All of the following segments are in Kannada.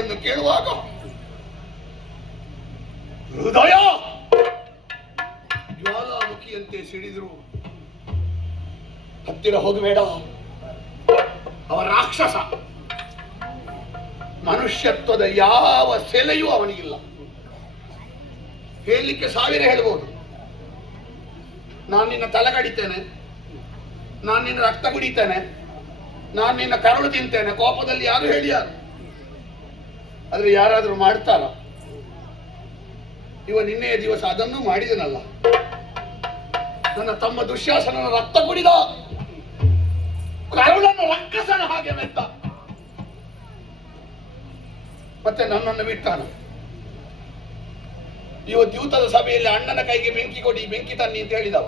ಮಾತುಗಳನ್ನು ಕೇಳುವಾಗ ಹೃದಯ ಜ್ವಾಲಾಮುಖಿಯಂತೆ ಸಿಡಿದ್ರು. ಹತ್ತಿರ ಹೋಗಬೇಡ, ಅವ ರಾಕ್ಷಸ. ಮನುಷ್ಯತ್ವದ ಯಾವ ಸೆಲೆಯೂ ಅವನಿಗಿಲ್ಲ. ಹೇಳಲಿಕ್ಕೆ ಸಾವಿರ ಹೇಳ್ಬೋದು. ನಾನು ನಿನ್ನ ತಲೆ ಕಡಿತೇನೆ, ನಾನು ನಿನ್ನ ರಕ್ತ ಕುಡಿತೇನೆ, ನಾನು ನಿನ್ನ ಕರಳು ತಿಂತೇನೆ, ಕೋಪದಲ್ಲಿ ಯಾರು ಹೇಳಿಯಾರು. ಆದ್ರೆ ಯಾರಾದ್ರೂ ಮಾಡ್ತಾರ? ಇವ ನಿನ್ನೆಯ ದಿವಸ ಅದನ್ನು ಮಾಡಿದನಲ್ಲ. ನನ್ನ ತಮ್ಮ ದುಶ್ಯಾಸನನ ರಕ್ತ ಕುಡಿದ, ಕರುಳನ್ನು ರಕ್ಕಸನ ಹಾಗೆ ಮೆತ್ತ, ಮತ್ತೆ ನನ್ನನ್ನು ಬಿಟ್ಟಾನ. ಇವತ್ತು ದ್ಯೂತದ ಸಭೆಯಲ್ಲಿ ಅಣ್ಣನ ಕೈಗೆ ಬೆಂಕಿ ಕೊಡಿ, ಬೆಂಕಿ ತನ್ನಿ ಅಂತ ಹೇಳಿದವ,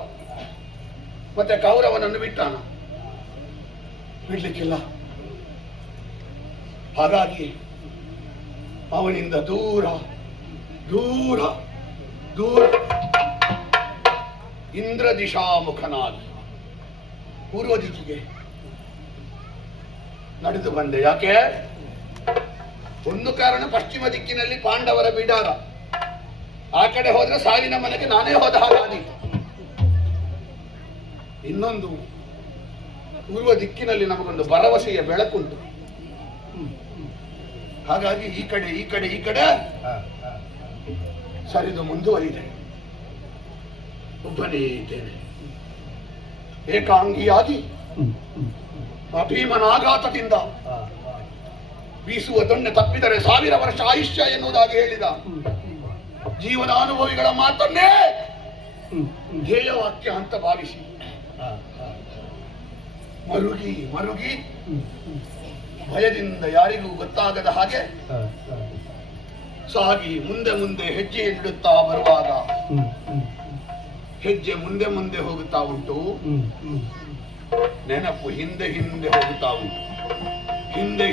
ಮತ್ತೆ ಕೌರವನನ್ನು ಬಿಟ್ಟಾನ. ಬಿಡ್ಲಿಕ್ಕಿಲ್ಲ. ಹಾಗಾಗಿ ಅವನಿಂದ ದೂರ ದೂರ ದೂರ ಇಂದ್ರ ದಿಶಾಮುಖನಾಗಿ ಪೂರ್ವ ದಿಕ್ಕಿಗೆ ನಡೆದು ಬಂದೆ. ಯಾಕೆ? ಒಂದು ಕಾರಣ, ಪಶ್ಚಿಮ ದಿಕ್ಕಿನಲ್ಲಿ ಪಾಂಡವರ ಬಿಡಾರ. ಆ ಕಡೆ ಹೋದ್ರೆ ಸಾವಿನ ಮನೆಗೆ ನಾನೇ ಹೋದ ಹಾಗಾದೀತು. ಇನ್ನೊಂದು, ಪೂರ್ವ ದಿಕ್ಕಿನಲ್ಲಿ ನಮಗೊಂದು ಭರವಸೆಯ ಬೆಳಕುಂಟು. ಹಾಗಾಗಿ ಈ ಕಡೆ ಈ ಕಡೆ ಈ ಕಡೆ ಸರಿದು ಮುಂದುವರಿದೆ. ಒಬ್ಬನೇ ಇದ್ದೇನೆ, ಏಕಾಂಗಿಯಾಗಿ ಭೀಮನಾಘಾತದಿಂದ ಬೀಸುವ ದೊಣ್ಣೆ ತಪ್ಪಿದರೆ 1000 ವರ್ಷ ಆಯುಷ್ಯ ಎನ್ನುವುದಾಗಿ ಹೇಳಿದ ಜೀವನಾನುಭವಿಗಳ ಮಾತನ್ನೇ ಧ್ಯೇಯವಾಕ್ಯ ಅಂತ ಭಾವಿಸಿ ಮರುಗಿ ಮರುಗಿ ಭಯದಿಂದ ಯಾರಿಗೂ ಗೊತ್ತಾಗದ ಹಾಗೆ ಸಾಗಿ ಮುಂದೆ ಮುಂದೆ ಹೆಜ್ಜೆ ಇಡುತ್ತಾ ಬರುವಾಗ ಹೆಜ್ಜೆ ಮುಂದೆ ಮುಂದೆ ಹೋಗುತ್ತಾ ಉಂಟು, ನೆನಪು ಹಿಂದೆ ಹಿಂದೆ ಹೋಗುತ್ತಾ ಉಂಟು. ಹಿಂದೆ